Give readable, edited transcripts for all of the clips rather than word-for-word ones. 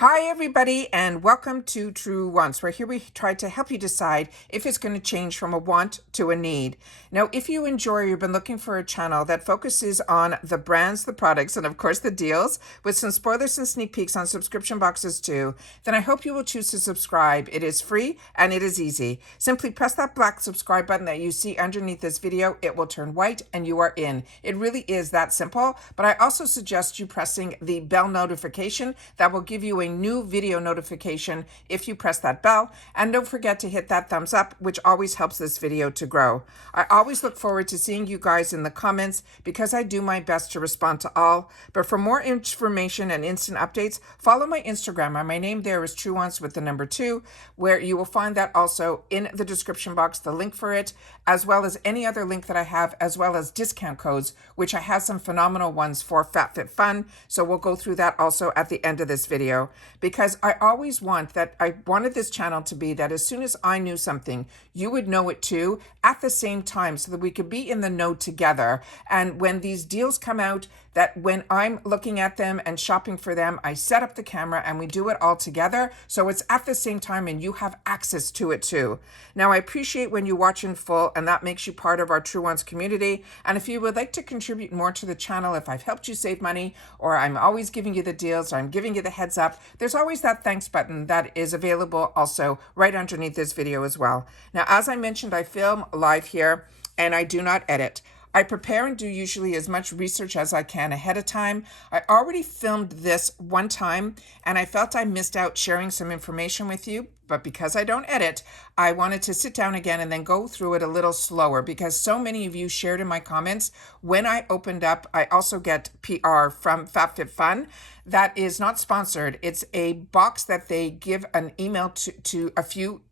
Hi, everybody, and welcome to Truewants, where here we try to help you decide if it's going to change from a want to a need. Now, if you enjoy, you've been looking for a channel that focuses on the brands, the products, and of course the deals, with some spoilers and sneak peeks on subscription boxes too, then I hope you will choose to subscribe. It is free and it is easy. Simply press that black subscribe button that you see underneath this video. It will turn white and you are in. It really is that simple, but I also suggest you pressing the bell notification that will give you a new video notification if you press that bell. And don't forget to hit that thumbs up, which always helps this video to grow. I always look forward to seeing you guys in the comments because I do my best to respond to all. But for more information and instant updates, follow my Instagram. My name there is Truewants with the number 2, where you will find that also in the description box, the link for it, as well as any other link that I have, as well as discount codes, which I have some phenomenal ones for FABFITFUN. So we'll go through that also at the end of this video, because I always I wanted this channel to be that as soon as I knew something, you would know it too at the same time, so that we could be in the know together. And when these deals come out, that when I'm looking at them and shopping for them, I set up the camera and we do it all together. So it's at the same time and you have access to it too. Now, I appreciate when you watch in full, and that makes you part of our Truewants community. And if you would like to contribute more to the channel, if I've helped you save money, or I'm always giving you the deals, or I'm giving you the heads up, there's always that thanks button that is available also right underneath this video as well. Now, as I mentioned, I film live here and I do not edit. I prepare and do usually as much research as I can ahead of time. I already filmed this one time and I felt I missed out sharing some information with you, but because I don't edit, I wanted to sit down again and then go through it a little slower, because so many of you shared in my comments. When I opened up, I also get PR from FABFITFUN. That is not sponsored. It's a box that they give an email to a few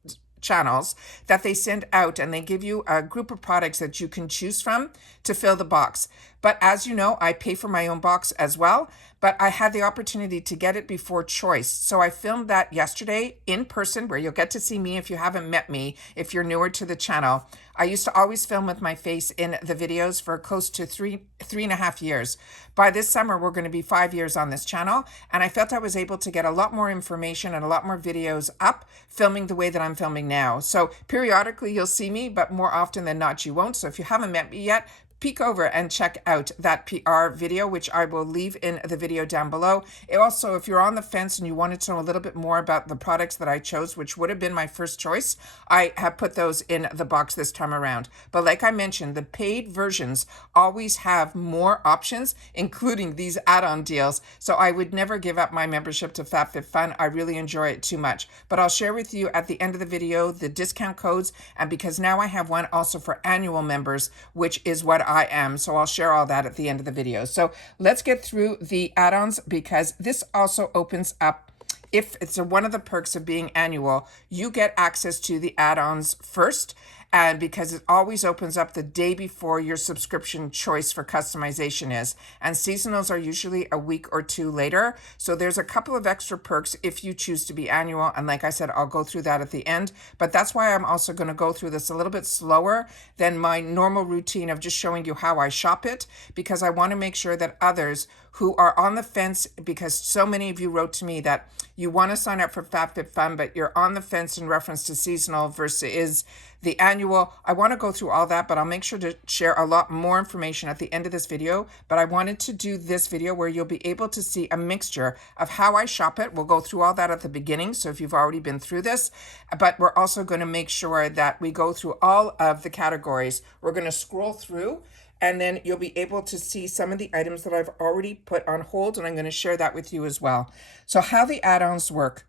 channels that they send out, and they give you a group of products that you can choose from to fill the box. But as you know, I pay for my own box as well, but I had the opportunity to get it before choice. So I filmed that yesterday in person, where you'll get to see me if you haven't met me, if you're newer to the channel. I used to always film with my face in the videos for close to three and a half years. By this summer, we're going to be 5 years on this channel, and I felt I was able to get a lot more information and a lot more videos up filming the way that I'm filming now. So periodically you'll see me, but more often than not you won't. So if you haven't met me yet, peek over and check out that PR video, which I will leave in the video down below. Also, if you're on the fence and you wanted to know a little bit more about the products that I chose, which would have been my first choice, I have put those in the box this time around. But like I mentioned, the paid versions always have more options, including these add-on deals. So I would never give up my membership to FABFITFUN. I really enjoy it too much. But I'll share with you at the end of the video the discount codes, and because now I have one also for annual members, which is what I am. So I'll share all that at the end of the video. So let's get through the add-ons, because this also opens up, if it's one of the perks of being annual, you get access to the add-ons first. And because it always opens up the day before your subscription choice for customization is. And seasonals are usually a week or two later. So there's a couple of extra perks if you choose to be annual. And like I said, I'll go through that at the end. But that's why I'm also going to go through this a little bit slower than my normal routine of just showing you how I shop it, because I want to make sure that others who are on the fence, because so many of you wrote to me that you want to sign up for FABFITFUN, but you're on the fence in reference to seasonal versus the annual. I want to go through all that, but I'll make sure to share a lot more information at the end of this video. But I wanted to do this video where you'll be able to see a mixture of how I shop it. We'll go through all that at the beginning, so if you've already been through this, but we're also going to make sure that we go through all of the categories. We're going to scroll through, and then you'll be able to see some of the items that I've already put on hold, and I'm going to share that with you as well. So how the add-ons work.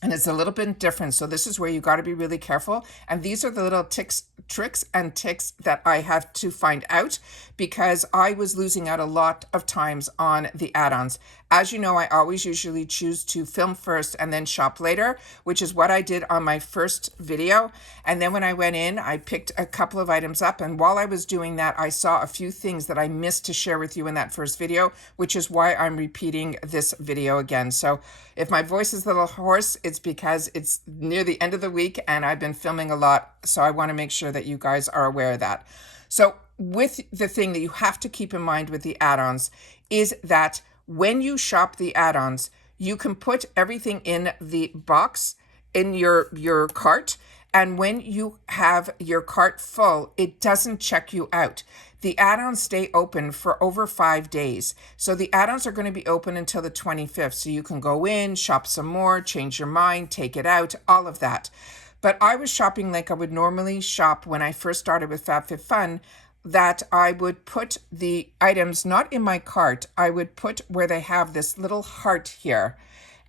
And it's a little bit different. So this is where you got to be really careful. And these are the little tricks and ticks that I have to find out, because I was losing out a lot of times on the add-ons. As you know, I always usually choose to film first and then shop later, which is what I did on my first video. And then when I went in, I picked a couple of items up. And while I was doing that, I saw a few things that I missed to share with you in that first video, which is why I'm repeating this video again. So if my voice is a little hoarse, it's because it's near the end of the week and I've been filming a lot. So I want to make sure that you guys are aware of that. So with the thing that you have to keep in mind with the add-ons is that when you shop the add-ons, you can put everything in the box in your cart, and when you have your cart full, it doesn't check you out. The add-ons stay open for over 5 days. So the add-ons are going to be open until the 25th. So you can go in, shop some more, change your mind, take it out, all of that. But I was shopping like I would normally shop when I first started with FabFitFun, that I would put the items not in my cart. I would put where they have this little heart here.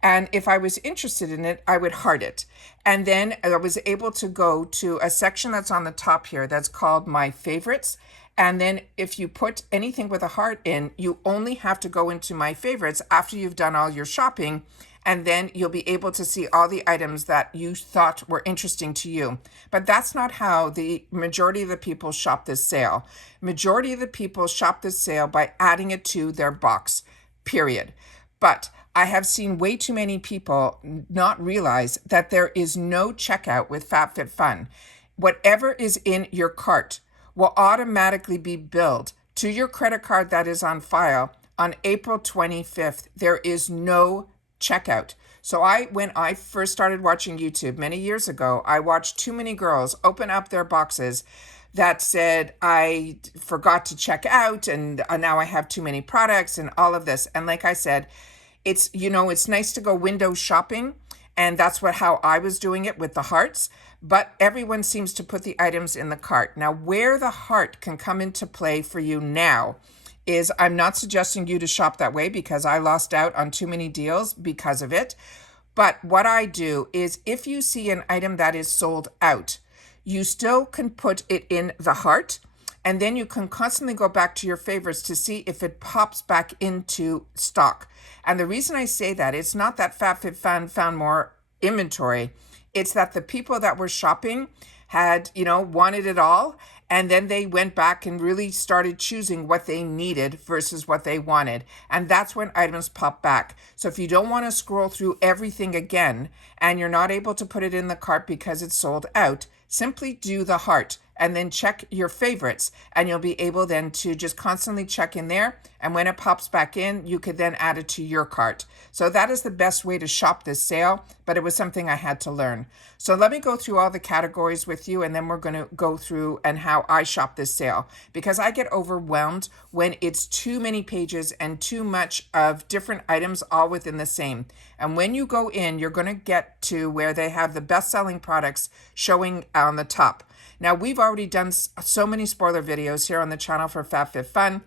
And if I was interested in it, I would heart it. And then I was able to go to a section that's on the top here that's called My Favorites. And then if you put anything with a heart in, you only have to go into My Favorites after you've done all your shopping. And then you'll be able to see all the items that you thought were interesting to you. But that's not how the majority of the people shop this sale. Majority of the people shop this sale by adding it to their box, period. But I have seen way too many people not realize that there is no checkout with FabFitFun. Whatever is in your cart will automatically be billed to your credit card that is on file on April 25th. There is no checkout. So when I first started watching YouTube many years ago, I watched too many girls open up their boxes that said, I forgot to check out, and now I have too many products and all of this. And like I said, it's nice to go window shopping, and that's how I was doing it with the hearts, but everyone seems to put the items in the cart. Now, where the heart can come into play for you now is, I'm not suggesting you to shop that way because I lost out on too many deals because of it. But what I do is, if you see an item that is sold out, you still can put it in the heart, and then you can constantly go back to your favorites to see if it pops back into stock. And the reason I say that, it's not that FabFitFun found more inventory. It's that the people that were shopping had, wanted it all. And then they went back and really started choosing what they needed versus what they wanted. And that's when items pop back. So if you don't want to scroll through everything again and you're not able to put it in the cart because it's sold out, simply do the heart and then check your favorites, and you'll be able then to just constantly check in there. And when it pops back in, you could then add it to your cart. So that is the best way to shop this sale, but it was something I had to learn. So let me go through all the categories with you, and then we're going to go through and how I shop this sale, because I get overwhelmed when it's too many pages and too much of different items all within the same. And when you go in, you're going to get to where they have the best-selling products showing on the top. Now, we've already done so many spoiler videos here on the channel for FabFitFun,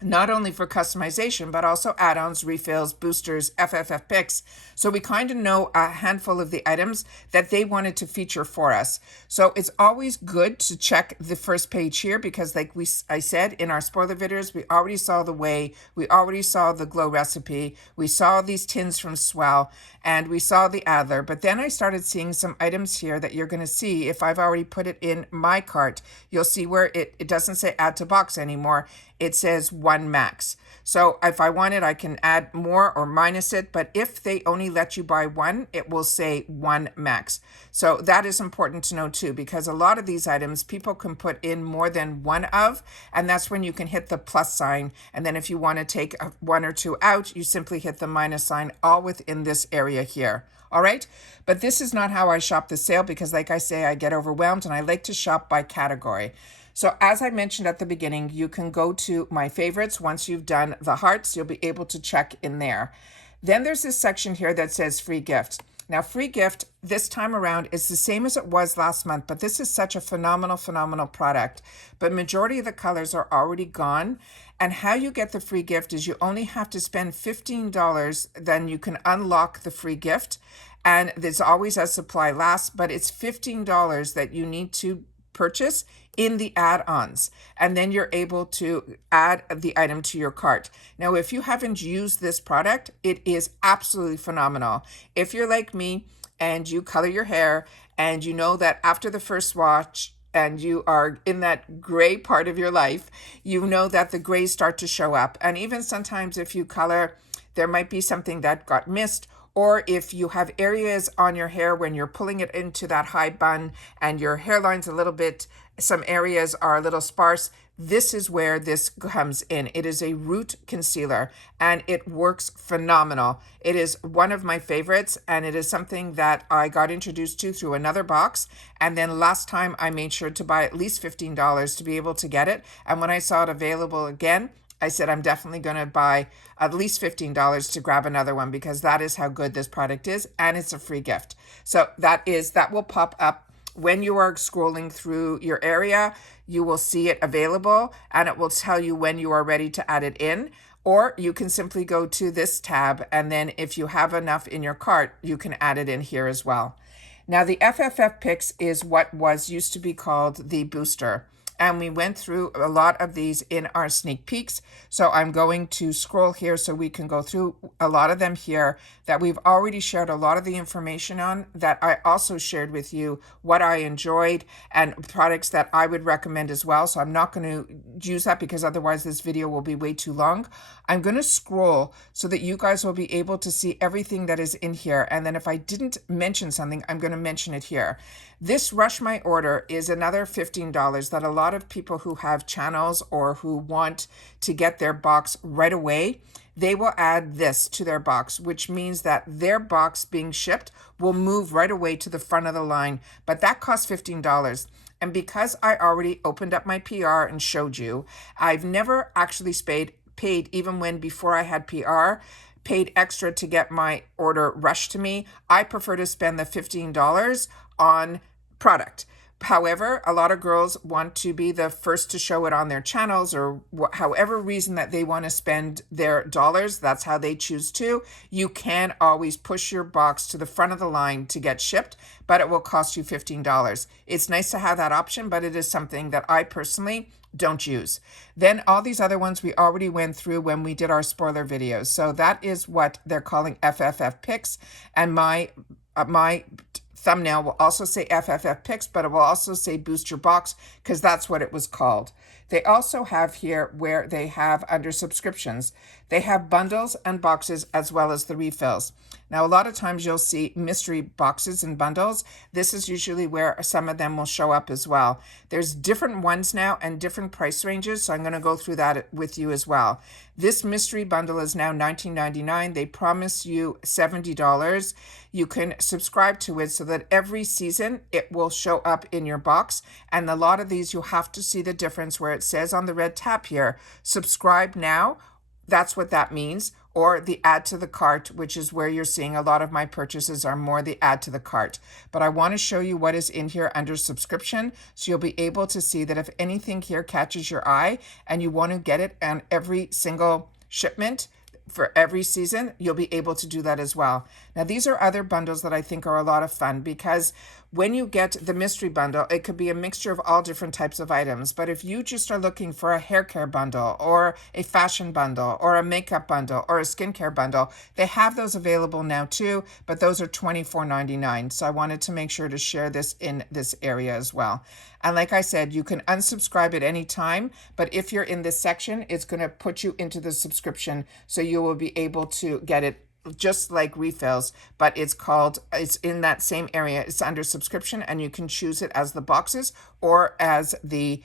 not only for customization, but also add-ons, refills, boosters, FFF picks. So we kind of know a handful of the items that they wanted to feature for us. So it's always good to check the first page here, because like I said in our spoiler videos, we already saw the whey, we already saw the glow recipe, we saw these tins from Swell, and we saw the Adler. But then I started seeing some items here that you're going to see if I've already put it in my cart. You'll see where it doesn't say add to box anymore. It says 1 max. So if I want it, I can add more or minus it. But if they only let you buy one, it will say 1 max. So that is important to know too, because a lot of these items people can put in more than one of, and that's when you can hit the plus sign. And then if you want to take 1 or 2 out, you simply hit the minus sign, all within this area here. All right. But this is not how I shop the sale, because like I say, I get overwhelmed and I like to shop by category. So as I mentioned at the beginning, you can go to My Favorites. Once you've done the hearts, you'll be able to check in there. Then there's this section here that says free gift. Now, free gift this time around is the same as it was last month, but this is such a phenomenal product. But majority of the colors are already gone. And how you get the free gift is you only have to spend $15, then you can unlock the free gift. And there's always as supply lasts, but it's $15 that you need to purchase in the add-ons, and then you're able to add the item to your cart. Now, if you haven't used this product, it is absolutely phenomenal. If you're like me and you color your hair and you know that after the first wash and you are in that gray part of your life, you know that the grays start to show up. And even sometimes if you color, there might be something that got missed, or if you have areas on your hair when you're pulling it into that high bun and your hairline's a little bit, some areas are a little sparse, this is where this comes in. It is a root concealer and it works phenomenal. It is one of my favorites, and it is something that I got introduced to through another box. And then last time I made sure to buy at least $15 to be able to get it. And when I saw it available again, I said, I'm definitely going to buy at least $15 to grab another one, because that is how good this product is, and it's a free gift. So that will pop up when you are scrolling through your area. You will see it available, and it will tell you when you are ready to add it in. Or you can simply go to this tab, and then if you have enough in your cart, you can add it in here as well. Now, the FFF Picks is what used to be called the Booster. And we went through a lot of these in our sneak peeks. So I'm going to scroll here so we can go through a lot of them here that we've already shared a lot of the information on, that I also shared with you what I enjoyed and products that I would recommend as well. So I'm not going to use that because otherwise this video will be way too long. I'm going to scroll so that you guys will be able to see everything that is in here. And then if I didn't mention something, I'm going to mention it here. This Rush My Order is another $15 that a lot of people who have channels or who want to get their box right away, they will add this to their box, which means that their box being shipped will move right away to the front of the line. But that costs $15. And because I already opened up my PR and showed you, I've never actually paid even when before I had PR, paid extra to get my order rushed to me. I prefer to spend the $15 on product. However, a lot of girls want to be the first to show it on their channels, or however reason that they want to spend their dollars, that's how they choose to. You can always push your box to the front of the line to get shipped, but it will cost you $15. It's nice to have that option, but it is something that I personally don't use. Then all these other ones we already went through when we did our spoiler videos. So that is what they're calling FFF Picks, and my thumbnail will also say FFF Picks, but it will also say Boost Your Box because that's what it was called. They also have here where they have under subscriptions, they have bundles and boxes as well as the refills. Now, a lot of times you'll see mystery boxes and bundles. This is usually where some of them will show up as well. There's different ones now and different price ranges, so I'm going to go through that with you as well. This mystery bundle is now $19.99. They promise you $70. You can subscribe to it so that every season it will show up in your box. And a lot of these you'll have to see the difference where it says on the red tab here, subscribe now. That's what that means. Or the add to the cart, which is where you're seeing a lot of my purchases are more the add to the cart. But I want to show you what is in here under subscription, so you'll be able to see that if anything here catches your eye and you want to get it on every single shipment for every season, you'll be able to do that as well. Now, these are other bundles that I think are a lot of fun, because when you get the mystery bundle, it could be a mixture of all different types of items. But if you just are looking for a hair care bundle or a fashion bundle or a makeup bundle or a skincare bundle, they have those available now too, but those are $24.99. So I wanted to make sure to share this in this area as well. And like I said, you can unsubscribe at any time, but if you're in this section, it's going to put you into the subscription, so you will be able to get it just like refills, but it's in that same area. It's under subscription, and you can choose it as the boxes or as the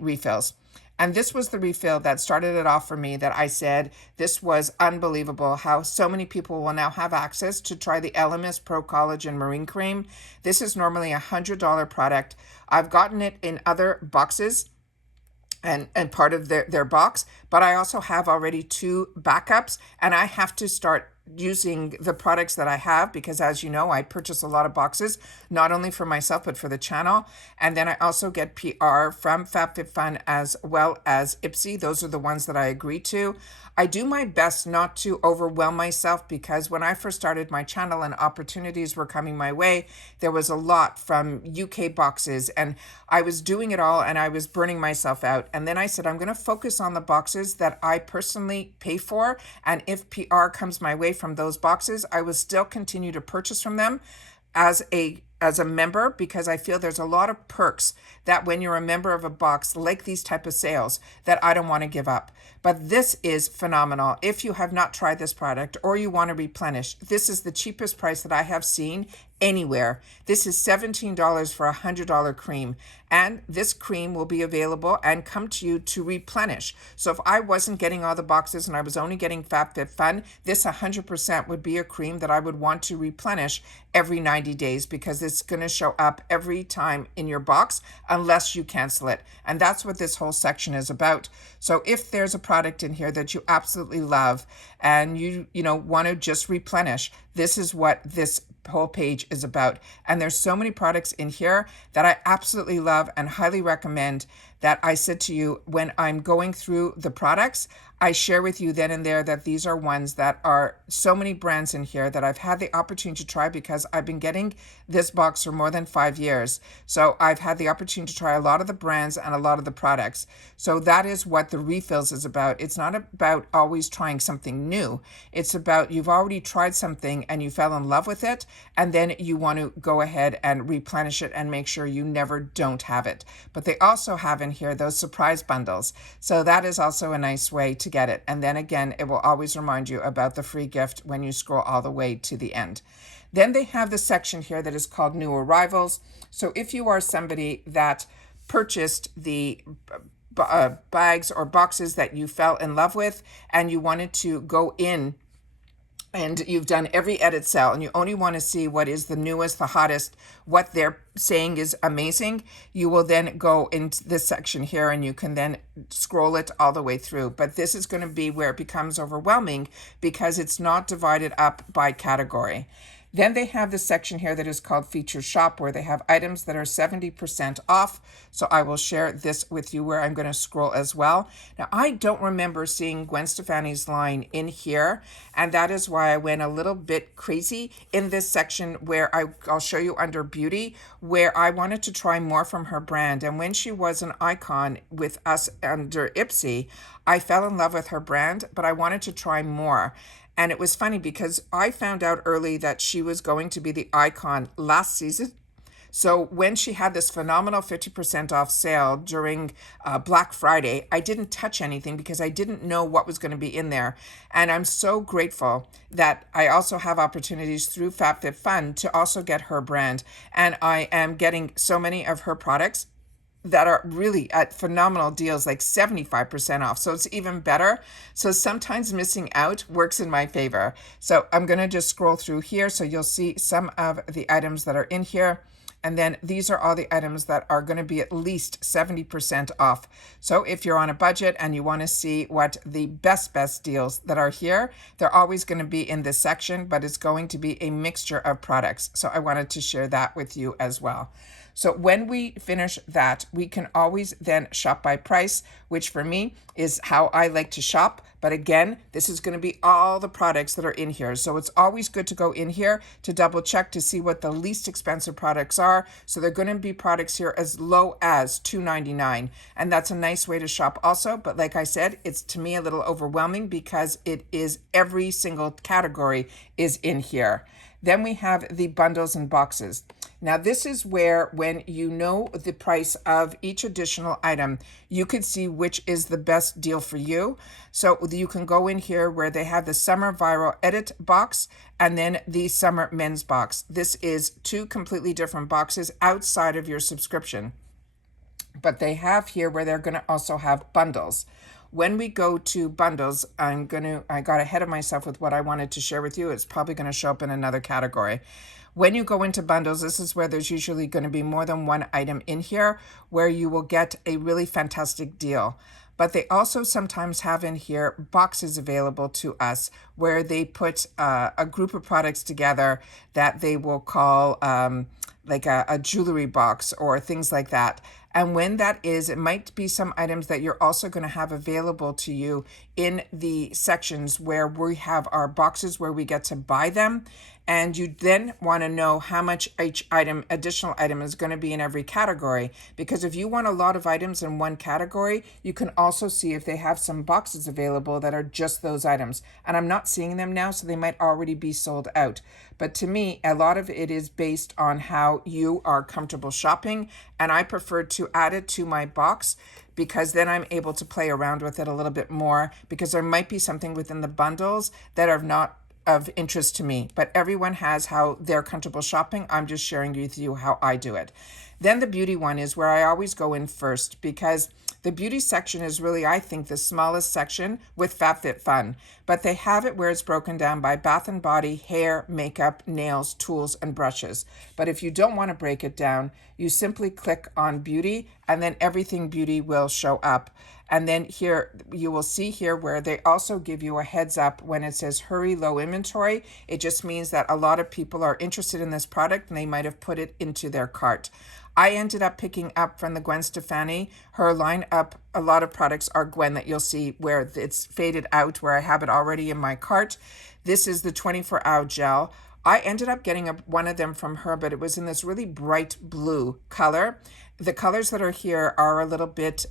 refills. And this was the refill that started it off for me, that I said this was unbelievable how so many people will now have access to try the LMS Pro Collagen Marine Cream. This is normally a $100 product. I've gotten it in other boxes and part of their box, but I also have already 2 backups, and I have to start using the products that I have, because as you know, I purchase a lot of boxes, not only for myself, but for the channel. And then I also get PR from FABFITFUN as well as Ipsy. Those are the ones that I agree to. I do my best not to overwhelm myself, because when I first started my channel and opportunities were coming my way, there was a lot from UK boxes, and I was doing it all and I was burning myself out. And then I said, I'm going to focus on the boxes that I personally pay for. And if PR comes my way from those boxes, I will still continue to purchase from them as a as a member, because I feel there's a lot of perks that when you're a member of a box like these type of sales that I don't want to give up. But this is phenomenal. If you have not tried this product or you want to replenish, this is the cheapest price that I have seen anywhere. This is $17 for a $100 cream, and this cream will be available and come to you to replenish. So if I wasn't getting all the boxes and I was only getting FABFITFUN, this 100% would be a cream that I would want to replenish every 90 days, because it's going to show up every time in your box unless you cancel it. And that's what this whole section is about. So if there's a product in here that you absolutely love and you want to just replenish, this is what this whole page is about. And there's so many products in here that I absolutely love and highly recommend, that I said to you when I'm going through the products, I share with you then and there that these are ones that are so many brands in here that I've had the opportunity to try, because I've been getting this box for more than 5 years. So I've had the opportunity to try a lot of the brands and a lot of the products. So that is what the refills is about. It's not about always trying something new. It's about you've already tried something and you fell in love with it, and then you want to go ahead and replenish it and make sure you never don't have it. But they also have in here those surprise bundles. So that is also a nice way to get it. And then again, it will always remind you about the free gift when you scroll all the way to the end. Then they have the section here that is called New Arrivals. So if you are somebody that purchased the bags or boxes that you fell in love with and you wanted to go in and you've done every edit cell and you only want to see what is the newest, the hottest, what they're saying is amazing, you will then go into this section here and you can then scroll it all the way through. But this is going to be where it becomes overwhelming because it's not divided up by category. Then they have this section here that is called Featured Shop, where they have items that are 70% off. So I will share this with you where I'm going to scroll as well. Now, I don't remember seeing Gwen Stefani's line in here, and that is why I went a little bit crazy in this section where I'll show you under Beauty, where I wanted to try more from her brand. And when she was an icon with us under Ipsy, I fell in love with her brand, but I wanted to try more. And it was funny because I found out early that she was going to be the icon last season. So when she had this phenomenal 50% off sale during Black Friday, I didn't touch anything because I didn't know what was going to be in there. And I'm so grateful that I also have opportunities through FABFITFUN to also get her brand. And I am getting so many of her products that are really at phenomenal deals, like 75% off. So it's even better. So sometimes missing out works in my favor. So I'm going to just scroll through here so you'll see some of the items that are in here. And then these are all the items that are going to be at least 70% off. So if you're on a budget and you want to see what the best deals that are here, they're always going to be in this section, but it's going to be a mixture of products. So I wanted to share that with you as well. So when we finish that, we can always then shop by price, which for me is how I like to shop. But again, this is going to be all the products that are in here. So it's always good to go in here to double check to see what the least expensive products are. So they're going to be products here as low as $2.99. And that's a nice way to shop also. But like I said, it's to me a little overwhelming because it is every single category is in here. Then we have the bundles and boxes. Now this is where when you know the price of each additional item, you can see which is the best deal for you. So you can go in here where they have the summer viral edit box and then the summer men's box. This is two completely different boxes outside of your subscription. But they have here where they're going to also have bundles. When we go to bundles, I got ahead of myself with what I wanted to share with you. It's probably going to show up in another category. When you go into bundles, this is where there's usually going to be more than one item in here where you will get a really fantastic deal. But they also sometimes have in here boxes available to us where they put a group of products together that they will call like a jewelry box or things like that. And when that is, it might be some items that you're also going to have available to you in the sections where we have our boxes where we get to buy them. And you then want to know how much each item, additional item, is going to be in every category. Because if you want a lot of items in one category, you can also see if they have some boxes available that are just those items. And I'm not seeing them now, so they might already be sold out. But to me, a lot of it is based on how you are comfortable shopping. And I prefer to add it to my box because then I'm able to play around with it a little bit more, because there might be something within the bundles that are not of interest to me, but everyone has how they're comfortable shopping. I'm just sharing with you how I do it. Then the beauty one is where I always go in first, because the beauty section is really, I think, the smallest section with FABFITFUN, but they have it where it's broken down by bath and body, hair, makeup, nails, tools, and brushes. But if you don't want to break it down, you simply click on beauty and then everything beauty will show up. And then here, you will see here where they also give you a heads up when it says hurry, low inventory. It just means that a lot of people are interested in this product and they might have put it into their cart. I ended up picking up from the Gwen Stefani, her line up, a lot of products are Gwen that you'll see where it's faded out, where I have it already in my cart. This is the 24-hour gel. I ended up getting one of them from her, but it was in this really bright blue color. The colors that are here are a little bit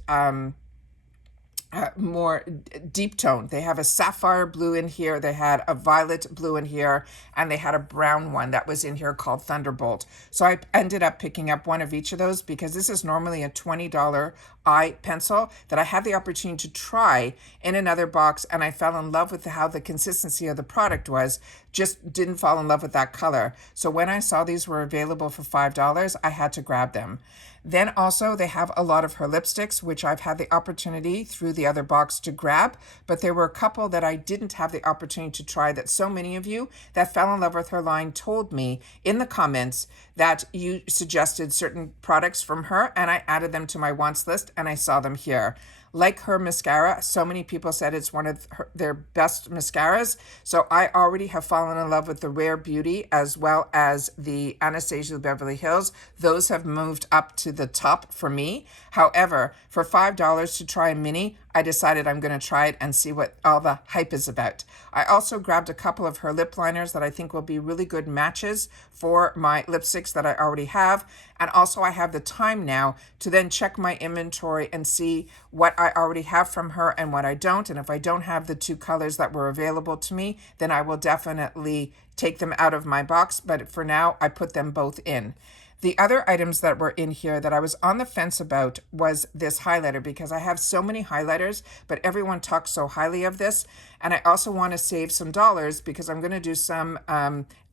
more deep tone. They have a sapphire blue in here, they had a violet blue in here, and they had a brown one that was in here called Thunderbolt. So I ended up picking up one of each of those because this is normally a $20 eye pencil that I had the opportunity to try in another box, and I fell in love with how the consistency of the product was. Just didn't fall in love with that color. So when I saw these were available for $5, I had to grab them. Then also they have a lot of her lipsticks, which I've had the opportunity through the other box to grab, but there were a couple that I didn't have the opportunity to try that so many of you that fell in love with her line told me in the comments that you suggested certain products from her, and I added them to my wants list and I saw them here. Like her mascara, so many people said it's one of their best mascaras. So I already have fallen in love with the Rare Beauty as well as the Anastasia Beverly Hills. Those have moved up to the top for me. However, for $5 to try a mini, I decided I'm going to try it and see what all the hype is about. I also grabbed a couple of her lip liners that I think will be really good matches for my lipsticks that I already have. And also I have the time now to then check my inventory and see what I already have from her and what I don't. And if I don't have the two colors that were available to me, then I will definitely take them out of my box. But for now, I put them both in. The other items that were in here that I was on the fence about was this highlighter, because I have so many highlighters, but everyone talks so highly of this. And I also want to save some dollars because I'm going to do some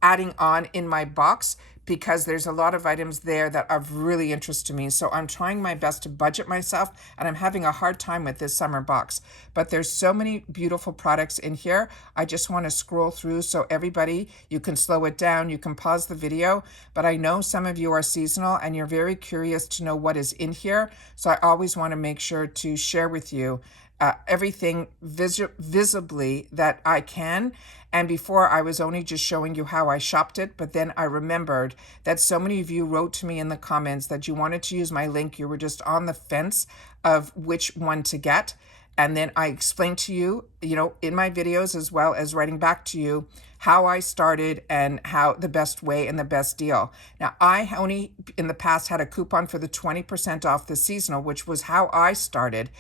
adding on in my box, because there's a lot of items there that are really interest to me. So I'm trying my best to budget myself, and I'm having a hard time with this summer box. But there's so many beautiful products in here. I just want to scroll through, so everybody, you can slow it down, you can pause the video. But I know some of you are seasonal and you're very curious to know what is in here. So I always want to make sure to share with you everything visibly that I can. And before, I was only just showing you how I shopped it, but then I remembered that so many of you wrote to me in the comments that you wanted to use my link. You were just on the fence of which one to get. And then I explained to you, in my videos, as well as writing back to you, how I started and how the best way and the best deal. Now, I only in the past had a coupon for the 20% off the seasonal, which was how I started.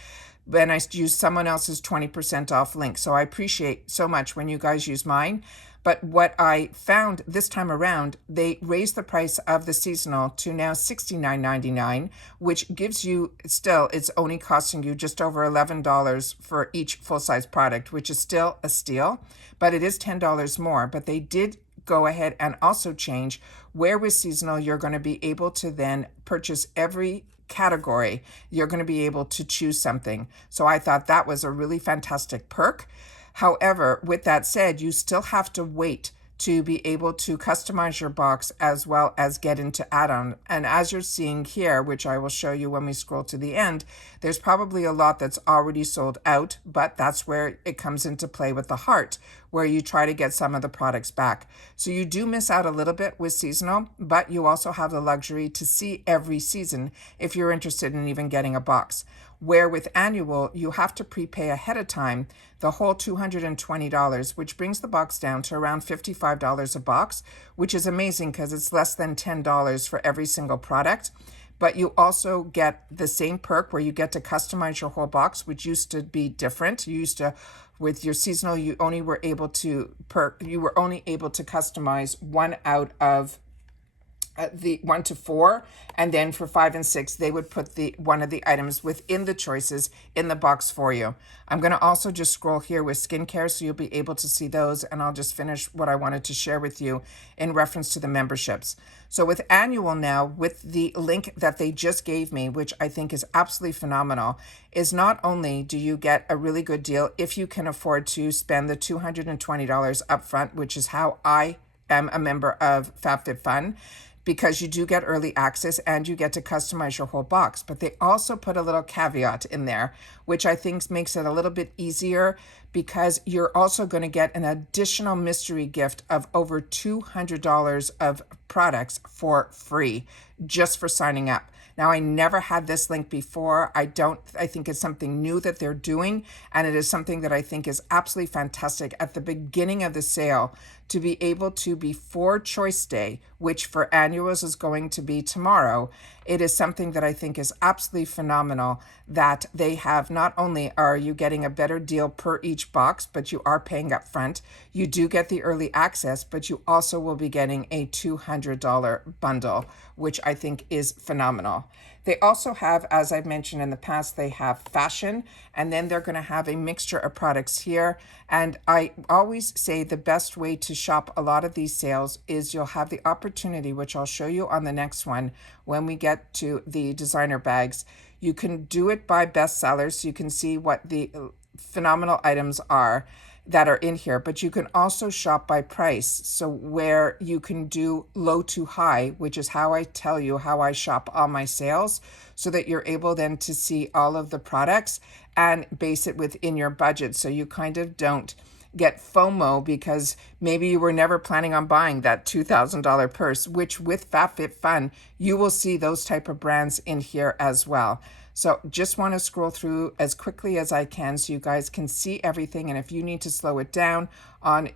Then I used someone else's 20% off link. So I appreciate so much when you guys use mine. But what I found this time around, they raised the price of the seasonal to now $69.99, which gives you still, it's only costing you just over $11 for each full-size product, which is still a steal, but it is $10 more. But they did go ahead and also change where with seasonal, you're going to be able to then purchase every category. You're going to be able to choose something. So I thought that was a really fantastic perk. However, with that said, you still have to wait to be able to customize your box as well as get into add-on. And as you're seeing here, which I will show you when we scroll to the end, there's probably a lot that's already sold out, but that's where it comes into play with the heart, where you try to get some of the products back. So you do miss out a little bit with seasonal, but you also have the luxury to see every season if you're interested in even getting a box. Where with annual, you have to prepay ahead of time the whole $220, which brings the box down to around $55 a box, which is amazing because it's less than $10 for every single product. But you also get the same perk where you get to customize your whole box, which used to be different. You used to, with your seasonal, you were only able to customize one out of the 1 to 4, and then for 5 and 6 they would put the one of the items within the choices in the box for you. I'm going to also just scroll here with skincare so you'll be able to see those, and I'll just finish what I wanted to share with you in reference to the memberships. So with annual now, with the link that they just gave me, which I think is absolutely phenomenal, is not only do you get a really good deal if you can afford to spend the $220 upfront, which is how I am a member of FABFITFUN, because you do get early access and you get to customize your whole box. But they also put a little caveat in there, which I think makes it a little bit easier, because you're also going to get an additional mystery gift of over $200 of products for free just for signing up. Now, I never had this link before. I think it's something new that they're doing, and it is something that I think is absolutely fantastic at the beginning of the sale to be able to, before Choice Day, which for annuals is going to be tomorrow. It is something that I think is absolutely phenomenal, that they have, not only are you getting a better deal per each box, but you are paying up front. You do get the early access, but you also will be getting a $200 bundle, which I think is phenomenal. They also have, as I've mentioned in the past, they have fashion, and then they're going to have a mixture of products here. And I always say the best way to shop a lot of these sales is you'll have the opportunity, which I'll show you on the next one when we get to the designer bags. You can do it by bestsellers, so you can see what the phenomenal items are that are in here, but you can also shop by price. So where you can do low to high, which is how I tell you how I shop all my sales, so that you're able then to see all of the products and base it within your budget. So you kind of don't get FOMO because maybe you were never planning on buying that $2,000 purse, which with FABFITFUN, you will see those type of brands in here as well. So just want to scroll through as quickly as I can so you guys can see everything. And if you need to slow it down on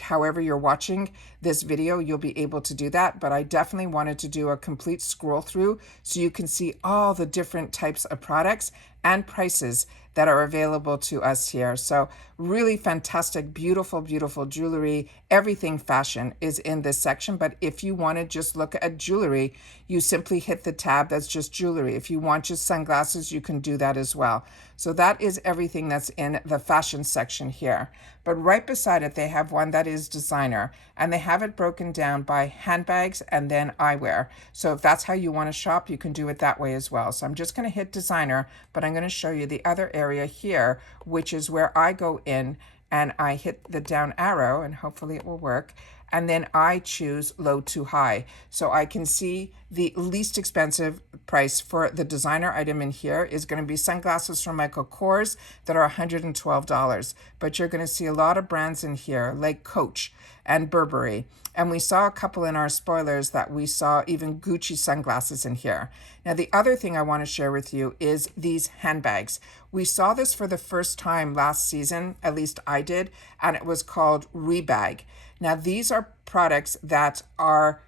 however you're watching this video, you'll be able to do that. But I definitely wanted to do a complete scroll through so you can see all the different types of products and prices that are available to us here. So really fantastic, beautiful, beautiful jewelry. Everything fashion is in this section. But if you want to just look at jewelry, you simply hit the tab that's just jewelry. If you want just sunglasses, you can do that as well. So that is everything that's in the fashion section here. But right beside it, they have one that is designer, and they have it broken down by handbags and then eyewear. So if that's how you want to shop, you can do it that way as well. So I'm just going to hit designer, but I'm going to show you the other area here, which is where I go in and I hit the down arrow, and hopefully it will work. And then I choose low to high. So I can see the least expensive price for the designer item in here is going to be sunglasses from Michael Kors that are $112. But you're going to see a lot of brands in here like Coach and Burberry. And we saw a couple in our spoilers that we saw even Gucci sunglasses in here. Now, the other thing I want to share with you is these handbags. We saw this for the first time last season, at least I did, and it was called Rebag. Now, these are products that are,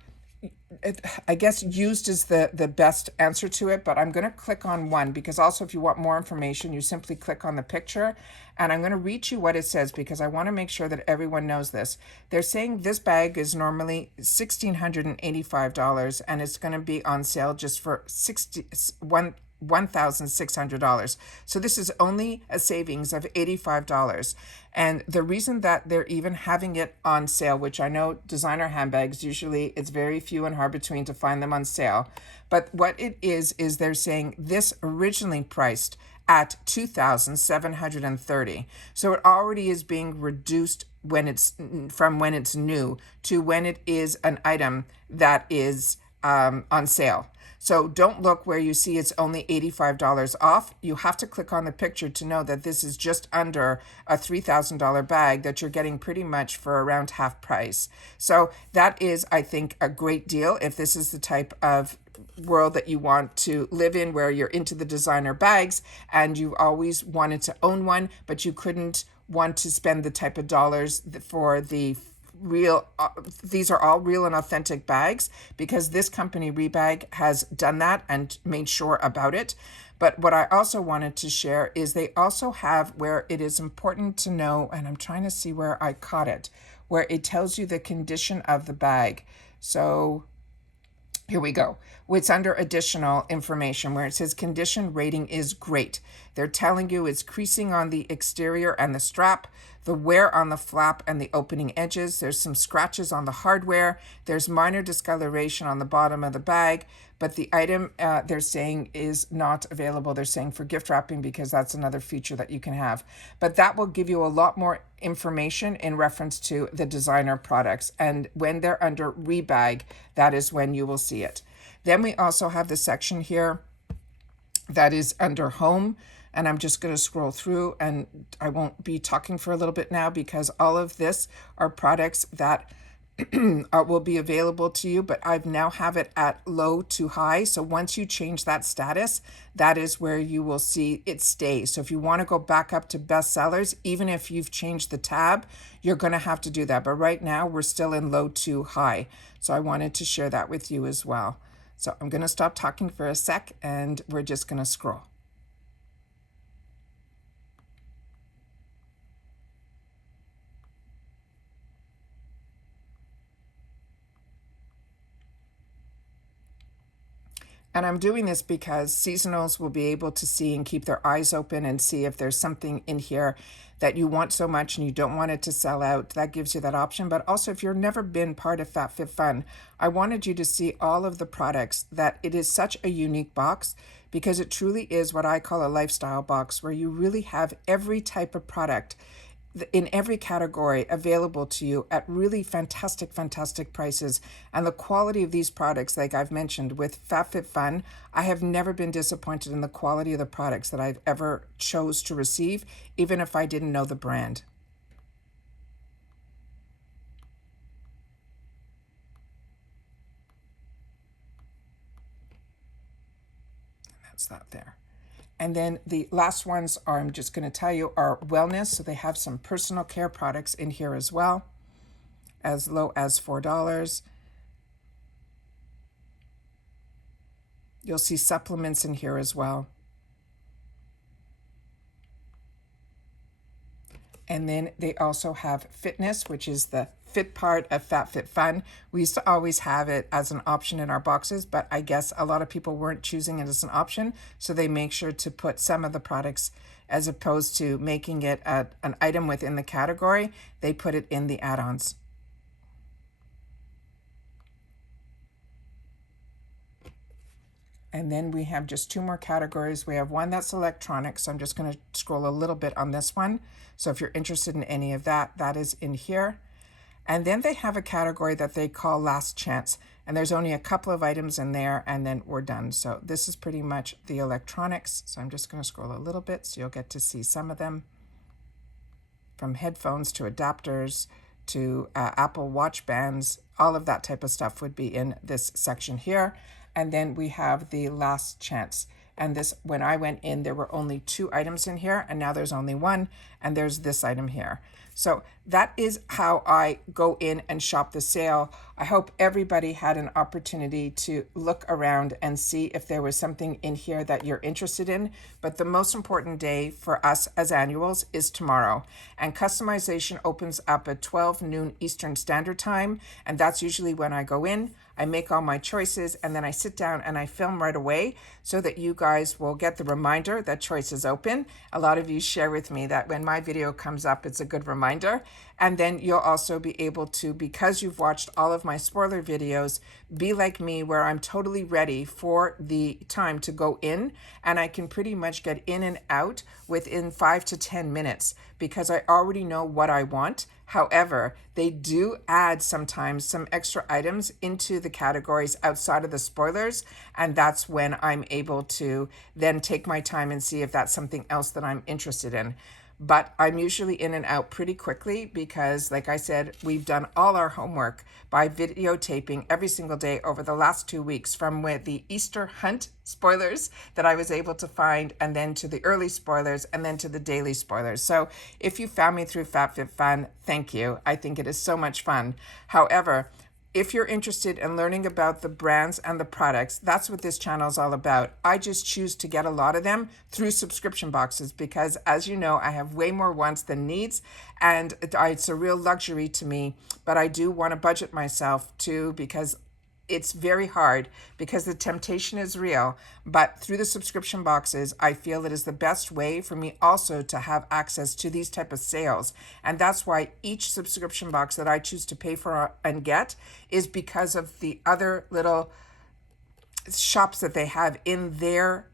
I guess, used as the best answer to it, but I'm going to click on one because also if you want more information, you simply click on the picture, and I'm going to read you what it says because I want to make sure that everyone knows this. They're saying this bag is normally $1,685 and it's going to be on sale just for $1,600. So this is only a savings of $85. And the reason that they're even having it on sale, which I know designer handbags, usually it's very few and hard between to find them on sale. But what it is they're saying this originally priced at $2,730. So it already is being reduced when it's new to when it is an item that is on sale. So don't look where you see it's only $85 off. You have to click on the picture to know that this is just under a $3,000 bag that you're getting pretty much for around half price. So that is, I think, a great deal if this is the type of world that you want to live in, where you're into the designer bags and you always wanted to own one, but you couldn't want to spend the type of dollars for the real, these are all real and authentic bags, because this company Rebag has done that and made sure about it. But what I also wanted to share is they also have where it is important to know, and I'm trying to see where I caught it, where it tells you the condition of the bag. So here we go. It's under additional information where it says condition rating is great. They're telling you it's creasing on the exterior and the strap, the wear on the flap and the opening edges. There's some scratches on the hardware. There's minor discoloration on the bottom of the bag, but the item they're saying is not available. They're saying for gift wrapping, because that's another feature that you can have. But that will give you a lot more information in reference to the designer products. And when they're under Rebag, that is when you will see it. Then we also have the section here that is under home. And I'm just going to scroll through, and I won't be talking for a little bit now because all of this are products that will be available to you, but I've now have it at low to high. So once you change that status, that is where you will see it stay. So if you want to go back up to bestsellers, even if you've changed the tab, you're going to have to do that. But right now we're still in low to high. So I wanted to share that with you as well. So I'm going to stop talking for a sec and we're just going to scroll. And I'm doing this because seasonals will be able to see and keep their eyes open and see if there's something in here that you want so much and you don't want it to sell out. That gives you that option. But also, if you've never been part of FABFITFUN, I wanted you to see all of the products, that it is such a unique box, because it truly is what I call a lifestyle box, where you really have every type of product in every category available to you at really fantastic prices. And the quality of these products, like I've mentioned with FABFITFUN, I have never been disappointed in the quality of the products that I've ever chose to receive, even if I didn't know the brand. That's that there. And then the last ones are, I'm just going to tell you, are wellness. So they have some personal care products in here as well, as low as $4. You'll see supplements in here as well. And then they also have fitness, which is the fit part of FABFITFUN. We used to always have it as an option in our boxes, but I guess a lot of people weren't choosing it as an option, so they make sure to put some of the products, as opposed to making it an item within the category, they put it in the add-ons. And then we have just two more categories. We have one that's electronics. So I'm just going to scroll a little bit on this one. So if you're interested in any of that, that is in here. And then they have a category that they call last chance. And there's only a couple of items in there, and then we're done. So this is pretty much the electronics. So I'm just going to scroll a little bit so you'll get to see some of them. From headphones to adapters to Apple Watch bands, all of that type of stuff would be in this section here. And then we have the last chance. And this, when I went in, there were only 2 items in here, and now there's only 1, and there's this item here. So that is how I go in and shop the sale. I hope everybody had an opportunity to look around and see if there was something in here that you're interested in. But the most important day for us as annuals is tomorrow. And customization opens up at 12 noon Eastern Standard Time. And that's usually when I go in. I make all my choices, and then I sit down and I film right away so that you guys will get the reminder that choice is open. A lot of you share with me that when my video comes up, it's a good reminder reminder. And then you'll also be able to, because you've watched all of my spoiler videos, be like me where I'm totally ready for the time to go in, and I can pretty much get in and out within 5 to 10 minutes because I already know what I want. However, they do add sometimes some extra items into the categories outside of the spoilers, and that's when I'm able to then take my time and see if that's something else that I'm interested in. But I'm usually in and out pretty quickly because, like I said, we've done all our homework by videotaping every single day over the last 2 weeks, from with the Easter hunt spoilers that I was able to find, and then to the early spoilers, and then to the daily spoilers. So if you found me through FABFITFUN, thank you. I think it is so much fun. However, if you're interested in learning about the brands and the products, that's what this channel is all about. I just choose to get a lot of them through subscription boxes because, as you know, I have way more wants than needs, and it's a real luxury to me, but I do want to budget myself too because it's very hard because the temptation is real. But through the subscription boxes, I feel it is the best way for me also to have access to these type of sales. And that's why each subscription box that I choose to pay for and get is because of the other little shops that they have in their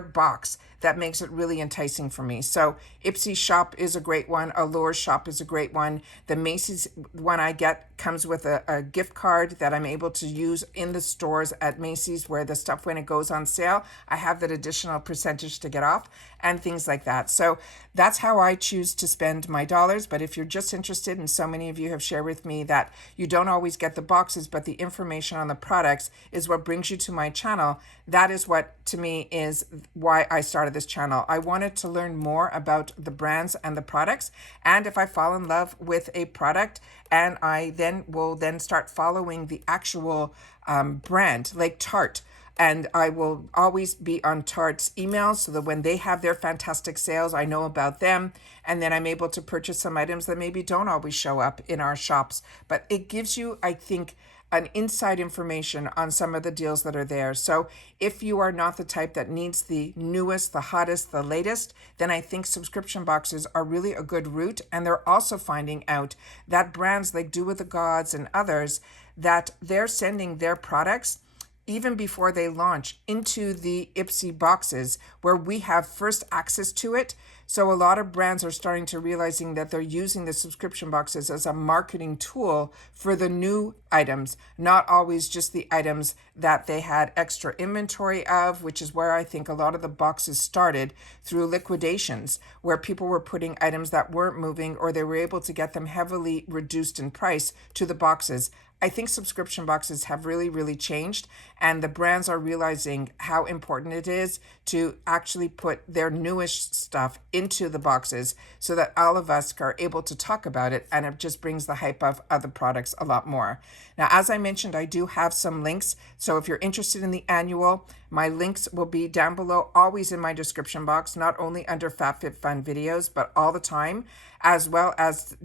box that makes it really enticing for me. So Ipsy shop is a great one. Allure shop is a great one. The Macy's one I get comes with a gift card that I'm able to use in the stores at Macy's, where the stuff, when it goes on sale, I have that additional percentage to get off and things like that. So that's how I choose to spend my dollars. But if you're just interested, and so many of you have shared with me that you don't always get the boxes, but the information on the products is what brings you to my channel, that is what, to me, is why I started this channel. I wanted to learn more about the brands and the products, and if I fall in love with a product, and I then will start following the actual brand, like Tarte, and I will always be on Tarte's emails so that when they have their fantastic sales, I know about them, and then I'm able to purchase some items that maybe don't always show up in our shops. But it gives you, I think, an inside information on some of the deals that are there. So if you are not the type that needs the newest, the hottest, the latest, then I think subscription boxes are really a good route. And they're also finding out that brands like Do With The Gods and others, that they're sending their products even before they launch into the Ipsy boxes, where we have first access to it. So a lot of brands are starting to realizing that they're using the subscription boxes as a marketing tool for the new items, not always just the items that they had extra inventory of, which is where I think a lot of the boxes started, through liquidations, where people were putting items that weren't moving, or they were able to get them heavily reduced in price to the boxes. I think subscription boxes have really, really changed, and the brands are realizing how important it is to actually put their newest stuff into the boxes so that all of us are able to talk about it, and it just brings the hype of other products a lot more. Now, as I mentioned, I do have some links. So if you're interested in the annual, my links will be down below, always in my description box, not only under FABFITFUN videos, but all the time, as well as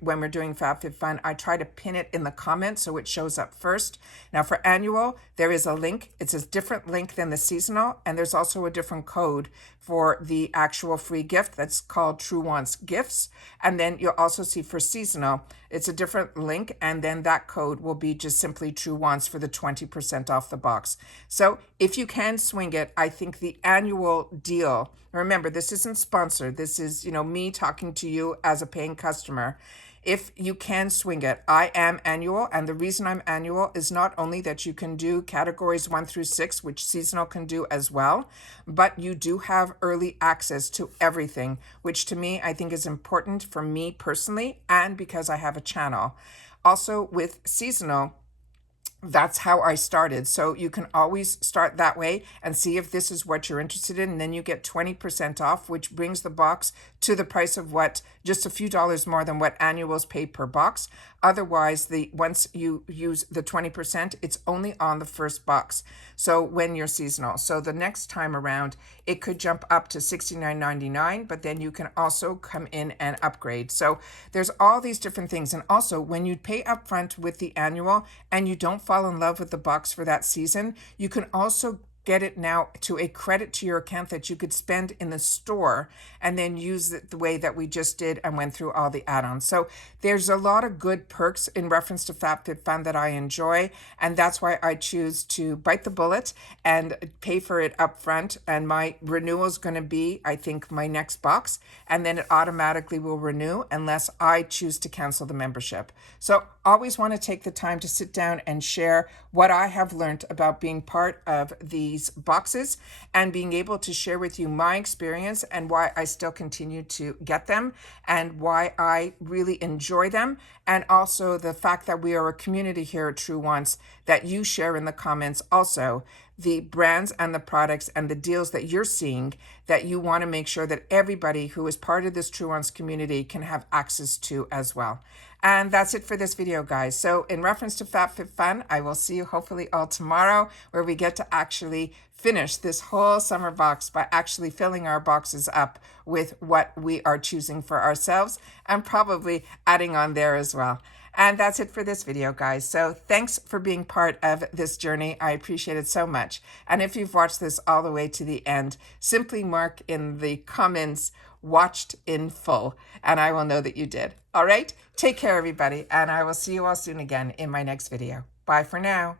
when we're doing FABFITFUN, I try to pin it in the comments so it shows up first. Now for annual, there is a link. It's a different link than the seasonal, and there's also a different code for the actual free gift that's called Truewants gifts. And then you'll also see for seasonal, it's a different link, and then that code will be just simply Truewants for the 20% off the box. So if you can swing it, I think the annual deal, remember, this isn't sponsored. This is, me talking to you as a paying customer. If you can swing it, I am annual. And the reason I'm annual is not only that you can do categories 1 through 6, which seasonal can do as well, but you do have early access to everything, which to me, I think is important for me personally, and because I have a channel. Also with seasonal, that's how I started. So you can always start that way and see if this is what you're interested in. And then you get 20% off, which brings the box to the price of just a few dollars more than what annuals pay per box. Otherwise, once you use the 20%, it's only on the first box. So when you're seasonal. So the next time around, it could jump up to $69.99, but then you can also come in and upgrade. So there's all these different things. And also, when you pay upfront with the annual and you don't fall in love with the box for that season, you can also get it now to a credit to your account that you could spend in the store and then use it the way that we just did and went through all the add-ons. So there's a lot of good perks in reference to FABFITFUN that I enjoy, and that's why I choose to bite the bullet and pay for it up front. And my renewal is going to be, I think, my next box, and then it automatically will renew unless I choose to cancel the membership. So always want to take the time to sit down and share what I have learned about being part of these boxes and being able to share with you my experience and why I still continue to get them and why I really enjoy them, and also the fact that we are a community here at Truewants, that you share in the comments also the brands and the products and the deals that you're seeing that you want to make sure that everybody who is part of this Truewants community can have access to as well. And that's it for this video, guys. So in reference to FABFITFUN, I will see you hopefully all tomorrow, where we get to actually finish this whole summer box by actually filling our boxes up with what we are choosing for ourselves and probably adding on there as well. And that's it for this video, guys. So thanks for being part of this journey. I appreciate it so much. And if you've watched this all the way to the end, simply mark in the comments, watched in full, and I will know that you did. All right, take care, everybody, and I will see you all soon again in my next video. Bye for now.